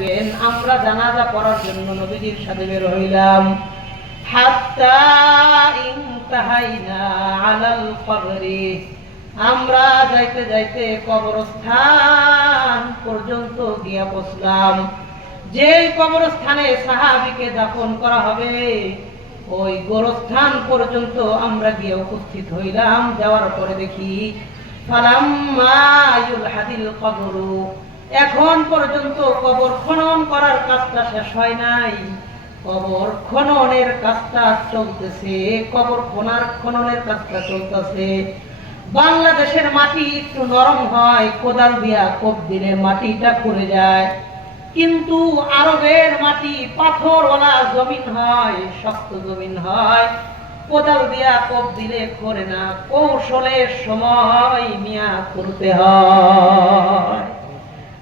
দিবেন। আমরা জানাজা পড়ার জন্য নবীজির সাথে বের হইলাম। হাত্তা ইনতাহাইনা আলাল কবরি, আমরা যাইতে যাইতে কবরস্থান পর্যন্ত গিয়া পৌঁছলাম। যেই কবরস্থানে সাহাবীকে দাফন করা হবে ওই গোরস্থান পর্যন্ত আমরা গিয়ে উপস্থিত হইলাম। যাওয়ার পরে দেখি ফালাম্মা ইউলহাদিল কবরু, এখন পর্যন্ত কবর খনন করার কাজটা শেষ হয় নাই, কবর খননের কাজটা চলতেছে, কবর খননের কাজটা চলতেছে। বাংলাদেশের মাটি একটু নরম হয়, কোদাল দিয়া কোপ দিলে মাটিটা খুঁড়ে যায়, কিন্তু আরবের মাটি পাথরওয়ালা জমিন হয়, শক্ত জমিন হয়, কোদাল দিয়া কোপ দিলে করে না, কৌশলের সময় নিয়া করতে হয়।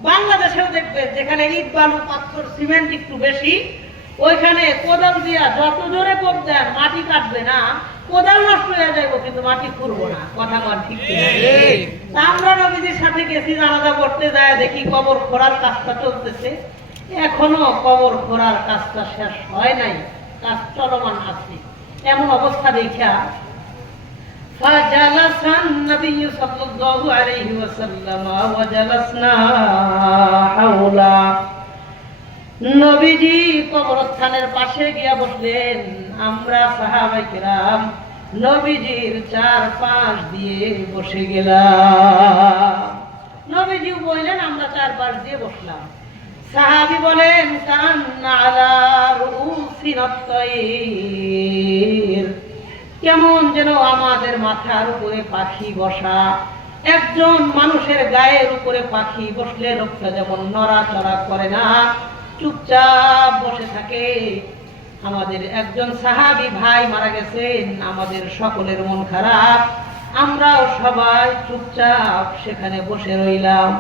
বাংলাদেশেও দেখবে যেখানে ইট বালু পাথর সিমেন্ট একটু বেশি, ওইখানে কোদাল দিয়া যত জোরে কোপ দেন মাটি কাটবে না, কোদাল নষ্ট হয়ে যাইব কিন্তু মাটি খুঁড়বো না। কথা বল ঠিক কিনা? আমরা নবীজির সাথে গেছি জানাজা করতে, যায় দেখি কবর খোঁড়ার কাজটা চলতেছে, এখনো কবর খোঁড়ার কাজটা শেষ হয় নাই, কাজ চলমান আছে। এমন অবস্থা দেখা ফাজালাসান নবী সাল্লাল্লাহু আলাইহি ওয়াসাল্লাম ওয়া জালাসনা হাওলা, নবীজি কবরস্থানের পাশে গিয়া বসলেন। আমরা সাহাবায়ে কেরাম নবীজির চারপাশ দিয়ে বসে গেলাম। নবীজি বললেন, আমরা চারপাশ দিয়ে বসলাম। সাহাবী বলেন কান্না আলা রুউসিনাত তায়র, কেমন যেন আমাদের মাথার উপরে পাখি বসা। একজন মানুষের গায়ের উপরে পাখি বসলে লোকটা যেমন নড়াচড়া করে না, চুপচাপ বসে থাকে। আমাদের একজন সাহাবী ভাই মারা গেছেন, আমাদের সকলের মন খারাপ, আমরাও সবাই চুপচাপ সেখানে বসে রইলাম।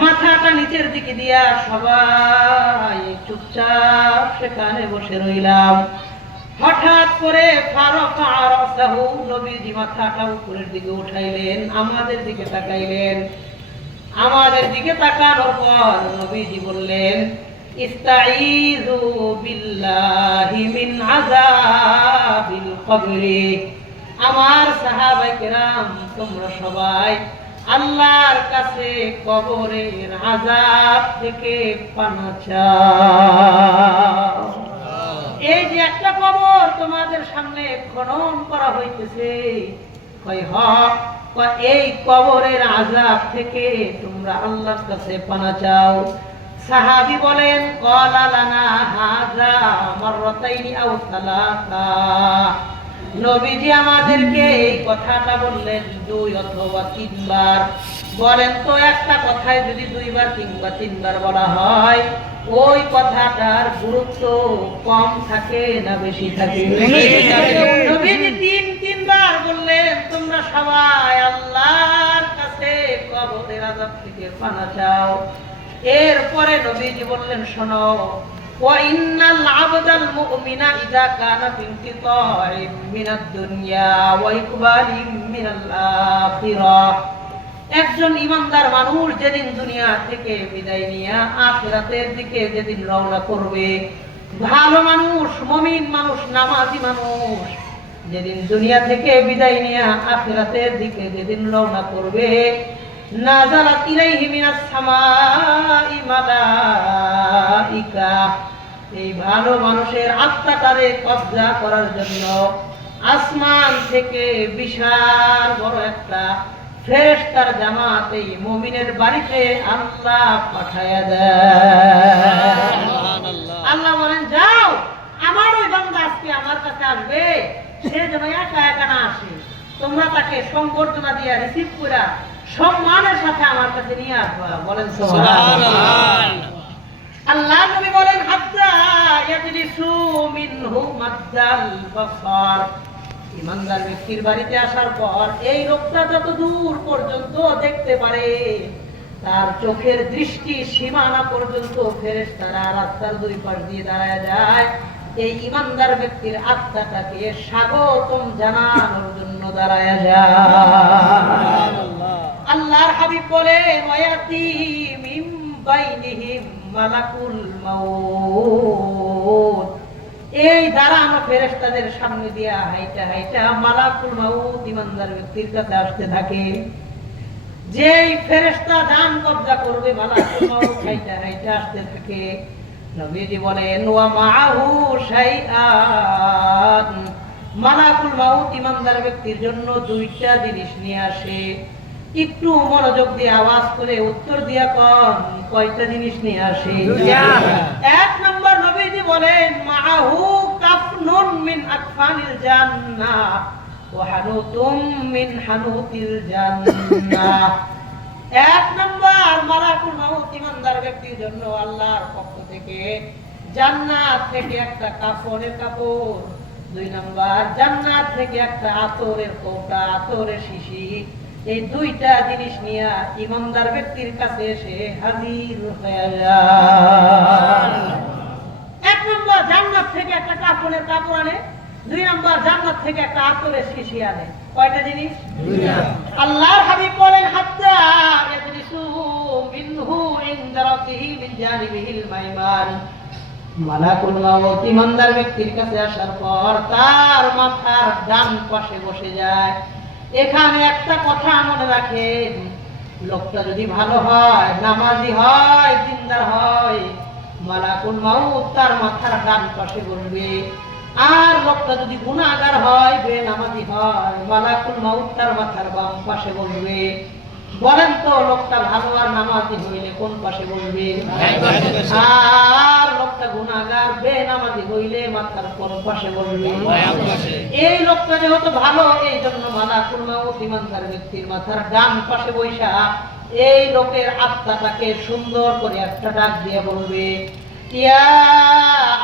মাথাটা নিচের দিকে দিয়া সবাই চুপচাপ সেখানে বসে রইলাম। হঠাৎ করে ফারাফা রাসাহু, নবীজি মাথাটা উপরের দিকে উঠাইলেন, আমাদের দিকে তাকাইলেন। আমাদের দিকে তাকানোর পর নবীজি বললেন, ইস্তাঈযু বিল্লাহি মিন আযাবিল কবরি, আমার সাহাবায়ে কেরাম তোমরা সবাই আল্লাহর কাছে কবরের আযাব থেকে পানা চাও। এই যে একটা কবর তোমাদের সামনে খনন করা হইতেছে, এই কবরের আযাব থেকে তোমরা আল্লাহর কাছে পানা চাও। সাহাবী বলেন ক্বালা লানা হাযা মাররাতাইনি আও সালাসা, নবীজি আমাদেরকে এই কথাটা বললেন 2 অথবা 3 বার। বলেন তো একটা কথায় যদি 2 বার কিংবা 3 বার বলা হয়, ওই কথাটার গুরুত্ব কম থাকে না বেশি থাকে? নবীজি 3 বার বললেন তোমরা সবাই আল্লাহর কাছে কবরের আযাব থেকে পানা চাও। এরপরে নবীজি বললেন, শোনো, ওয়া ইন্নাল আবদাল মুমিনা ইযা কানা ফি ইনকিতাইম মিনাদ দুনিয়া ওয়া ইকবালিম মিনাল আখিরাহ, একজন ইমানদার মানুষ যেদিন দুনিয়া থেকে বিদায় নিয়ে আখিরাতের দিকে যেদিন রওনা করবে, ভালো মানুষ, মুমিন মানুষ, নামাজি মানুষ যেদিন দুনিয়া থেকে বিদায় নিয়ে আখিরাতের দিকে যেদিন রওনা করবে, নাযালাত ইলাইহি মিনাস সামাই মালাইকা, এই ভালো মানুষের আত্মাটারে কবজা করার জন্য আসমান থেকে বিশাল বড় একটা ফেরেশতার জামাত এই মুমিনের বাড়িতে আল্লাহ পাঠায়া দেয়। আল্লাহ বলেন, যাও, আমার ওই বান্দা আজকে আমার কাছে আসবে, সে যেন একা একা না আসে, তোমরা তাকে সংবর্ধনা দিয়ে রিসিভ করে সম্মানের সাথে আমার কাছে নিয়ে আসবা। বলেন সুবহানাল্লাহ। আল্লাহ নবী বলেন, হাত্তা ইয়াজলিসু মিনহু মাদ্দাল বাসার, ইমানদার ব্যক্তির বাড়িতে আসার পর এই লোকটা যত দূর পর্যন্ত দেখতে পারে, তার চোখের দৃষ্টি সীমানা পর্যন্ত ফেরেশতারা রাস্তার 2 পাশ দিয়ে দাঁড়ায় যায়। এই ইমানদার ব্যক্তির আত্মাটাকে স্বাগতম জানানোর জন্য দাঁড়ায় যায়। আল্লাহর হাবিব বলেন, ওয়ায়াতি মিন বাইনিহিম মালাকুল মাউত। এই দাঁড়ানো ফেরেশতাদের সামনে দিয়া হাইটা হাইটা মালাকুল মাউত ইমানদার ব্যক্তির কাছে আসতে থাকে। যেই ফেরেশতা জান কবজা করবে মালাকুল মাউত হাইটা হাইটা আসতে থাকে। নবীজি বলেন ওয়া মাআহু শাইআন, মালাকুল মাউত ইমানদার ব্যক্তির জন্য দুইটা জিনিস নিয়ে আসে। একটু মনোযোগ দিয়ে আওয়াজ করে উত্তর দিয়া কোন কয়টা জিনিস নিয়ে আসে? এক নম্বর নবীজি বলেন মাআহু কাফনুন মিন আকফানিল জান্নাহ ওয়া হানুতুম মিন হানুতিল জান্নাহ। এক নম্বর মালাকুল মাউত ইমানদার ব্যক্তির জন্য আল্লাহর পক্ষ থেকে জান্নাত থেকে একটা কাফনের কাপড়, দুই নম্বর জান্নাত থেকে একটা আতরের কৌটা, আতরের শিশি। এই দুইটা জিনিস নিয়ে ইমানদার ব্যক্তির কাছে এসে হাজির হয়ে যায়। এক নম্বর জান্নাত থেকে একটা কাফনের কাপড় আনে, দুই নম্বর জান্নাত থেকে একটা আতরের শিশি আনে। কয়টা জিনিস? আল্লাহর হাবিব বলেন হাত্তা ইয়াদরিসু মিনহু ইনদা রাসিহি মিন জানিবিহিল মাইমান। মালাকুল মাউত ইমানদার ব্যক্তির কাছে আসার পর তার মাথার ডান পাশে বসে যায়। এখানে একটা কথা মনে রাখেন, লোকটা যদি ভালো হয়, নামাজি হয়, দিনদার হয়, মালাকুল মাউত তার মাথার ডান পাশে বসবে। আর লোকটা যদি গুনাহগার হয়, বেনামাজি হয়, মালাকুল মাউত তার মাথার বাম পাশে বসবে। বলেন তো লোকটা ভালো আর নামাজি হইলে কোন পাশে বসবে? আর লোকটা গুনাহগার বেনামাজি হইলে মাথার কোন পাশে বসবে? এই লোকটা যেহেতু ভালো, এই জন্য মালাকুল মাউত ইমানদার ব্যক্তির মাথার ডান পাশে বৈশা এই লোকের আত্মাটাকে সুন্দর করে একটা ডাক দিয়ে বলবে, ইয়া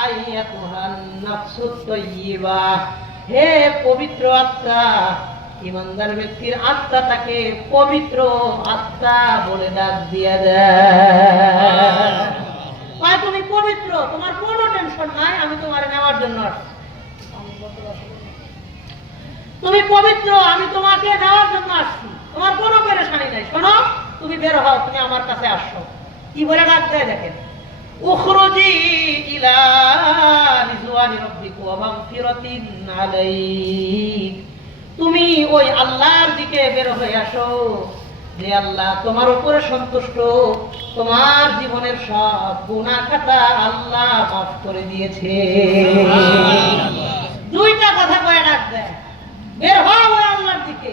আইয়াতুহান নাফসুত তাইয়্যিবা, হে পবিত্র আত্মা। ইমানদার ব্যক্তির আত্মাটাকে পবিত্র আত্মা বলে ডাক দিয়া দেয়। তুমি পবিত্র, তোমার কোনো টেনশন নাই, আমি তোমার নেওয়ার জন্য আসছি। তুমি পবিত্র, আমি তোমাকে নেওয়ার জন্য আসছি, তোমার কোনো পেরেশানি নাই। শোনো, তুমি বের হও, তুমি আমার কাছে আসো। কি বলে ডাক দেয় দেখেন, উখরুজি ইলা রিজওয়ানি রাব্বিকা ওয়া মাগফিরাতিন আলাইক। তুমি ওই আল্লাহর দিকে বের হয়ে আসো, যে আল্লাহ তোমার উপরে সন্তুষ্ট, তোমার জীবনের সব গুনাহ খাতা আল্লাহ মাফ করে দিয়েছে। দুইটা কথা কয়ে ডাক দেয়, বের হও ওই আল্লাহর দিকে,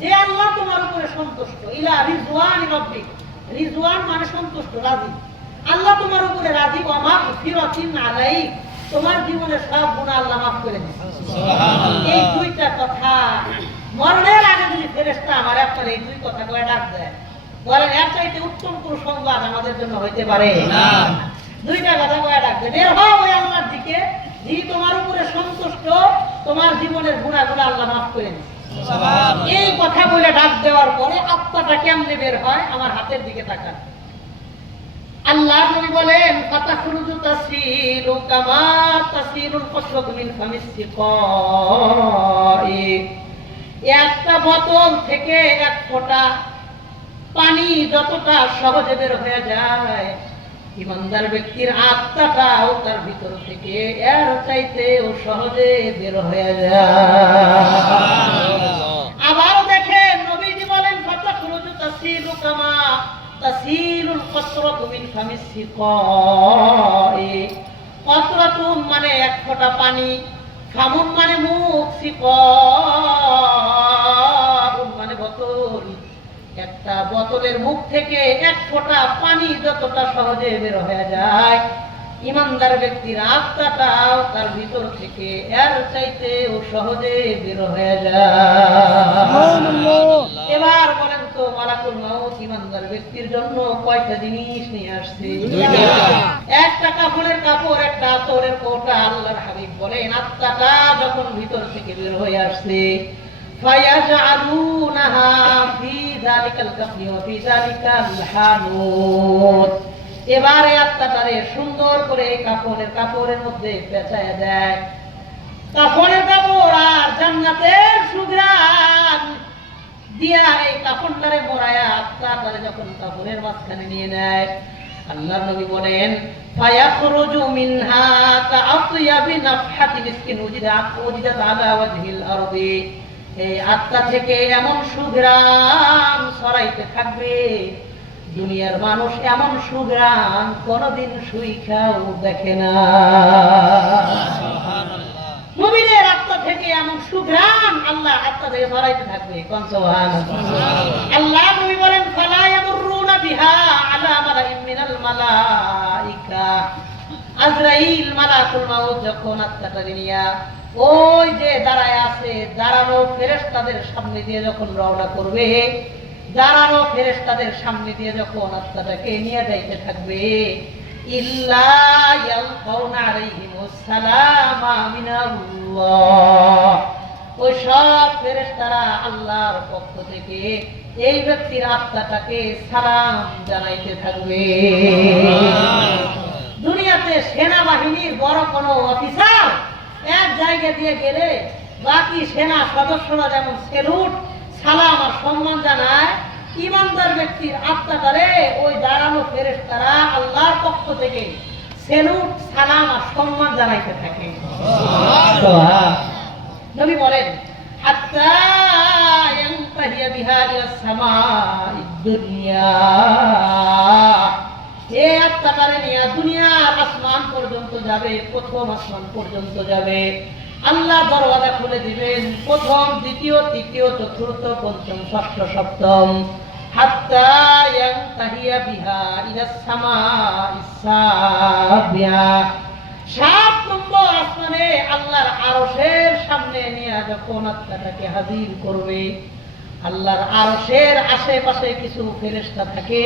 যে আল্লাহ তোমার উপরে সন্তুষ্ট। ইলা রিজওয়ানি রাব্বিক, রিজওয়ান মানে সন্তুষ্ট, রাজি। আল্লাহ তোমার উপরে রাজি, ওয়া মাগফিরাতিন আলাইক, তোমার জীবনের সব গুনাহ আল্লাহ মাফ করে দিয়েছে। এই দুইটা কথা মরণের আগে যদি ফেরেশতা আমার আপনার এই দুই কথা কয়ে ডাক দেয়, বলেন এর চাইতে উত্তম কোন সংবাদ আমাদের জন্য হইতে পারে না। দুইটা কথা কয়ে ডাক দেয়, বের হও ওই আল্লাহর দিকে, যিনি তোমার উপরে সন্তুষ্ট, তোমার জীবনের গুনাহগুলো আল্লাহ মাফ করে দিয়েছে। এই কথা বলে ডাক দেওয়ার পরে আত্মাটা কেমনে বের হয়, আমার হাতের দিকে তাকান। আল্লাহ নবী বলেন ফাতাখরুজু তাসিলু কামা তাসিলুল কসরাতু মিন ফামিস সিকাই। একটা বোতল থেকে এক ফোঁটা পানি যতটা সহজে বের হয়ে যায়, ইমানদার ব্যক্তির আত্মাটাও তার ভিতর থেকে এর চাইতেও সহজে বের হয়ে যায়। আবার দেখেন নবীজি বলেন ফাতাখরুজু তাসিলু কামা তাসিলুল কসরাতু মিন ফামিস সিকাই। কসরাতুন মানে এক ফোঁটা পানি, ফামুন মানে মুখ, সিকাউন মানে বোতল। একটা বোতলের মুখ থেকে এক ফোঁটা পানি যতটা সহজে বের হয়ে যায়, ইমানদার ব্যক্তির আত্মাটাও তার ভিতর থেকে এর চাইতেও সহজে বের হয়ে যায়। এবার বলেন তো মালাকুল মাউত ইমানদার ব্যক্তির জন্য কয়টা জিনিস নিয়ে আসছে? একটা কাফনের কাপড়, একটা আতরের কৌটা। আল্লাহর হাবিব বলেন আত্মাটা যখন ভিতর থেকে বের হয়ে আসছে, ফায়াজআলুনাহা ফি যালিকাল কাফনি ওয়া ফি যালিকাল হানুত। এবারে আত্মাটারে সুন্দর করে এই কাপড়ের মধ্যে পেঁচায় দেয়। কাফনের কাপড় আর জান্নাতের সুঘ্রাণ দিয়া এই কাফনটারে মোড়ায়া আত্মাটারে যখন কাফনের মাঝখানে নিয়ে নেয়, আল্লাহর নবী বলেন ফায়াখরুজু মিনহা কাআতয়াবি নাফহাতি মিসকিন উজিদাত আলা ওয়াজহিল আরদি, এই আত্মা থেকে এমন সুঘ্রাণ ছড়াইতে থাকবে, দুনিয়ার মানুষ এমন সুঘ্রাণ কোনদিন সুইখাও দেখে না। মুমিনের আত্মা থেকে এমন সুঘ্রাণ আল্লাহ আত্মা থেকে ছড়াইতে থাকবে। কোন সুবহানাল্লাহ। আল্লাহ নবী বলেন ফালা ইয়ামুরুনা বিহা আলা মালাইন মিনাল মালাইকা, আজরাইল মালাকুল মাউত যখন আত্মাটাকে নিয়া ওই যে দাঁড়ায় আছে, দাঁড়ানো ফেরেশতাদের সামনে দিয়ে যখন রওনা করবে, দাঁড়ানো ফেরেশতাদের সামনে দিয়ে যখন আত্মাটাকে নিয়ে যাইতে থাকবে, ইল্লা ইয়ালকাউনা আলাইহিমুস সালামা মিনাল্লাহ, ওই সব ফেরেশতারা আল্লাহর পক্ষ থেকে এই ব্যক্তির আত্মাটাকে সালাম জানাইতে থাকবে। দুনিয়াতে সেনাবাহিনীর বড় কোনো অফিসার এক জায়গা দিয়ে গেলে বাকি সেনা সদস্যরা যেমন সেলুট সালাম আর সম্মান জানায়, ইমানদার ব্যক্তির আত্মাটারে ওই দাঁড়ানো ফেরেশতারা আল্লাহর পক্ষ থেকে সেলুট সালাম আর সম্মান জানাইতে থাকে। নবী বলেন হাত্তা ইয়ানতাহিয়া বিহা ইলাস সামাইদ দুনিয়া, এই আত্মাটারে নিয়ে দুনিয়ার আসমান পর্যন্ত যাবে, প্রথম আসমান পর্যন্ত যাবে। আল্লাহ দরওয়াজা খুলে দিবেন, প্রথম দ্বিতীয় তৃতীয় চতুর্থ পঞ্চম ষষ্ঠ সপ্তম, হাত্তা ইয়ানতাহিয়া বিহা ইলাস সামাইস সাবিয়া, ৭ নম্বর আসমানে আল্লাহর আরশের সামনে নিয়ে যখন আত্মাটাকে হাজির করবে, আল্লাহর আরশের আশেপাশে কিছু ফেরেশতা থাকে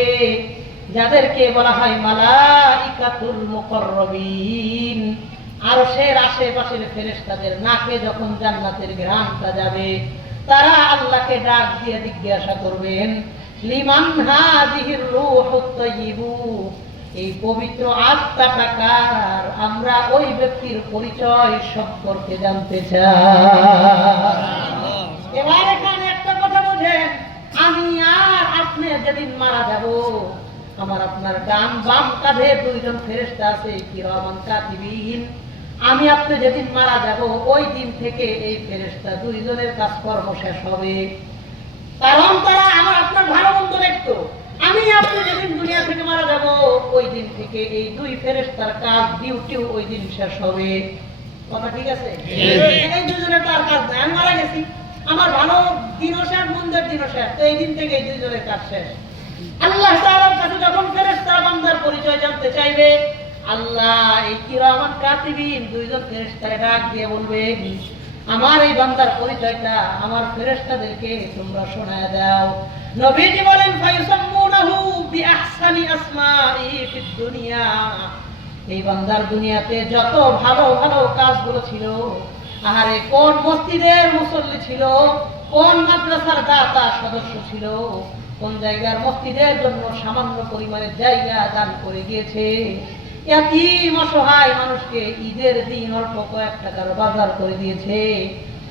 যাদেরকে বলা হয় মালাইকাতুল মুকাররাবিন। আরশের আশেপাশের ফেরেশতাদের নাকে যখন জান্নাতের ঘ্রাণটা যাবে, তারা আল্লাহকে ডাক দিয়ে জিজ্ঞাসা করবেন লিমান হাযিহির রূহুত তাইয়্যিবু, এই পবিত্র আত্মাটা কার, আমরা ওই ব্যক্তির পরিচয় সম্পর্কে জানতে চাই। এবার এখানে একটা কথা বোঝেন, আমি আর আপনি যেদিন মারা যাব, আমার আপনার ডান বাম কাঁধে 2 জন ফেরেশতা আছে কিরামান কাতিবিন, আমি আপনি যেদিন মারা যাব ওই দিন থেকে এই ফেরেশতা 2 জনের কাজকর্ম শেষ হবে, কারণ তারা আমার আপনার ভালো মন্দ দেখতো। আমি আপনি যেদিন দুনিয়া থেকে মারা যাব ওই দিন থেকে এই 2 ফেরেশতার কাজ ডিউটিও ওই দিন শেষ হবে। কথা ঠিক আছে? এই 2 জনের তার কাজ নাই, আমি মারা গেছি, আমার ভালো দিনও শেষ মন্দের দিনও শেষ, তো এই দিন থেকে এই 2 জনের কাজ শেষ। আল্লাহ তাআলার কাছে যখন ফেরেশতা বান্দার পরিচয় জানতে চাইবে, আল্লাহ এই কিরামান কাতিবিন 2 জন ফেরেশতাকে ডাক দিয়ে বলবে আমার এই বান্দার পরিচয়টা আমার ফেরেশতাদেরকে তোমরা শোনায় দাও। নবীজি বলেন ফায়ুসাম্মুনাহু বিআহসানি আসমাই ফিদ দুনিয়া, এই বান্দার দুনিয়াতে যত ভালো ভালো কাজগুলো ছিল, আরে কোন মসজিদের মুসল্লি ছিল, কোন মাদ্রাসার দাতা সদস্য ছিল, কোন জায়গার মসজিদের জন্য সামান্য পরিমাণের জায়গা দান করে গিয়েছে, এতিম অসহায় মানুষকে ঈদের দিন অল্প কয়েক টাকার বাজার করে দিয়েছে,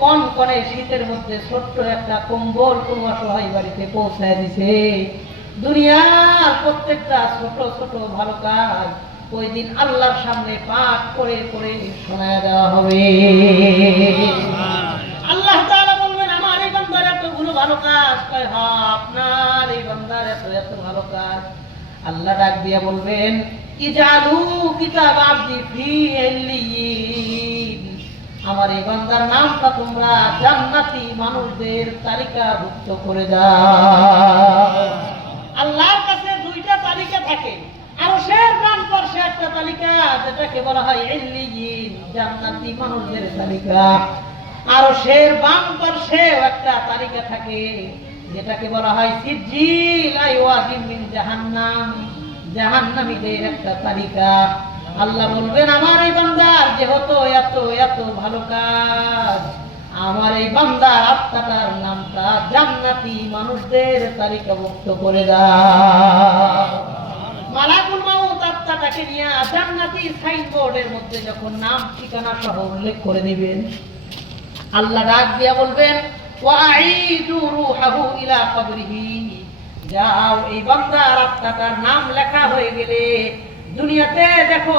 কোন কোনে শীতের মধ্যে ছোট্ট একটা কম্বল কোন অসহায় বাড়িতে পৌঁছায় দিছে, দুনিয়ার প্রত্যেকটা ছোট ছোট ভালো কাজ ওই দিন আল্লাহর সামনে পাঠ করে করে শোনায় দেওয়া হবে। আল্লাহ তাআলা বলবেন আমার এই বান্দার এতগুলো ভালো কাজ, কয় হ্যাঁ আপনার এই বান্দার এত এত ভালো কাজ। আল্লাহ ডাক দিয়ে বলবেন ইজালু কিতাব আবদি ফি ইল্লিয়িন, আমার এই বান্দার নামটা তোমরা জান্নাতি মানুষদের তালিকাভুক্ত করে দাও। আল্লাহর কাছে 2টা তালিকা থাকে, আরশের ডান পাশে একটা তালিকা যেটাকে বলা হয় ইল্লিয়িন, জান্নাতি মানুষদের তালিকা, আরশের বাম পাশেও একটা তালিকা থাকে যেটাকে বলা হয় সিজিল আইওয়াজিন মিন জাহান্নাম, জাহান্নামীদের একটা তালিকা। আল্লাহ বলবেন আমার এই বান্দার যেহেতু এত এত ভালো কাজ, আমার এই বান্দার আত্মাটার নামটা জান্নাতি মানুষদের তালিকাভুক্ত করে দাও। মালাকুল মাউত আত্মাটাকে নিয়ে জান্নাতি সাইনবোর্ডের মধ্যে যখন নাম ঠিকানা সহ উল্লেখ করে দিবেন, আল্লাহ ডাক দিয়া বলবেন ওয়াঈদু রূহাহু ইলা কবরিহি, যাও এই বান্দার আত্মাটার নাম লেখা হয়ে গেলে দুনিয়াতে দেখো